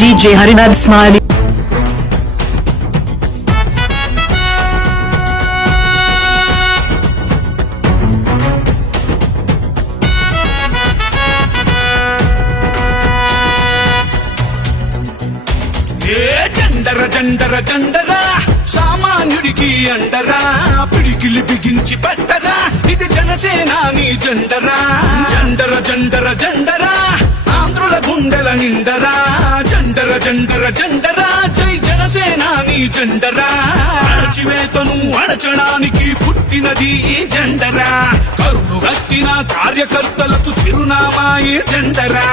DJ Harinad Smiley. జండర జండర జండర సామాన్యుడికి అండరా పిడికిలి బిగించి పట్టరా ఇది జనసేనాని జెండరా జండర జండర జండర ఆంధ్రుల గుండెల నిండరా జండర జండర జండర జై జనసేనాని జెండరా అణచివేతను అణచడానికి పుట్టినది ఈ జెండరా కరుడు గట్టిన కార్యకర్తలకు చిరునామా ఈ జెండరా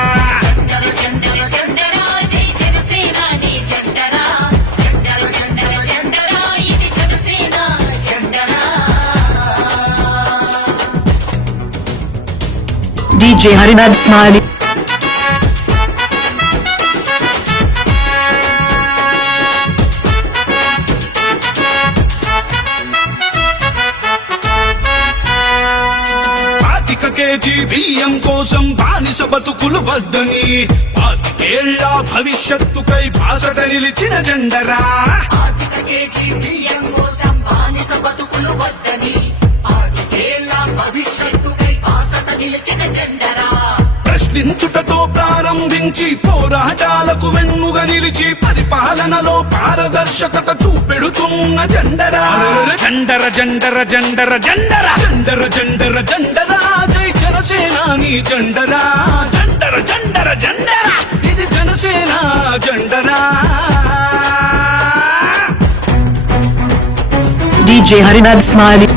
DJ Harinad Smiley. కేజీ బియ్యం కోసం బానిస బతుకులు వద్దని 25 భవిష్యత్తుకై బాసట నిలిచిన జెండరా ప్రశ్నించుటతో ప్రారంభించి పోరాటాలకు వెన్నుగా నిలిచి పరిపాలనలో పారదర్శకత చూపెడుతున్న జెండరా జెండర జెండర జెండర జెండర జెండర జెండర జెండర జై జనసేనాని జెండరా జెండర జెండర జెండర ఇది జనసేన జెండరా DJ Harinad Smiley.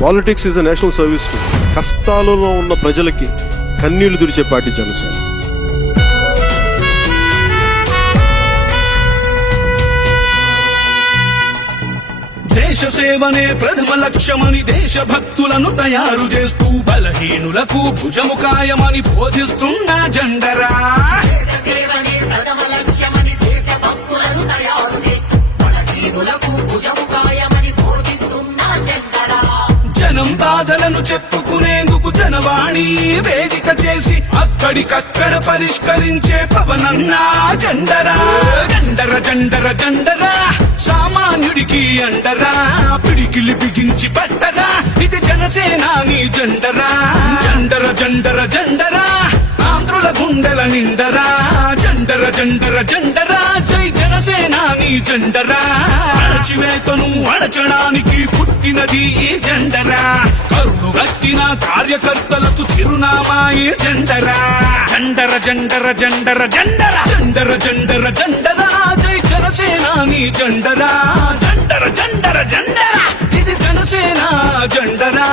Politics is a national service to కష్టాలలో ఉన్న ప్రజలకి కన్నీళ్లు తుడిచే పార్టీ జనసేన. దేశ సేవనే ప్రథమ లక్ష్యమని దేశభక్తులను తయారు చేస్తూ బలహీనులకు భుజముకాయమని బోధిస్తున్న జెండరా జనం బాధలను చెప్పుకునేందుకు జనవాణి వేదిక చేసి అక్కడికక్కడ పరిష్కరించే పవనన్నా జెండరా జెండర జెండర జెండరా సామాన్యుడికి అండరా పిడికిలి బిగించి పట్టరా ఇది జనసేనాని జెండరా జెండర జెండర జెండరా ఆంధ్రుల గుండెల నిండరా జెండర జెండర జెండరా జై జనసేనాని జెండరా అణచివేతను అణచడానికి పుట్టినది ఈ జెండరా కరుడు గట్టిన కార్యకర్తలకు చిరునామా ఈ జెండరా జెండర జెండర జెండర జెండర జెండర జెండర జెండరా జై జనసేనాని జెండరా జెండర జెండర జెండర ఇది జనసేన జెండరా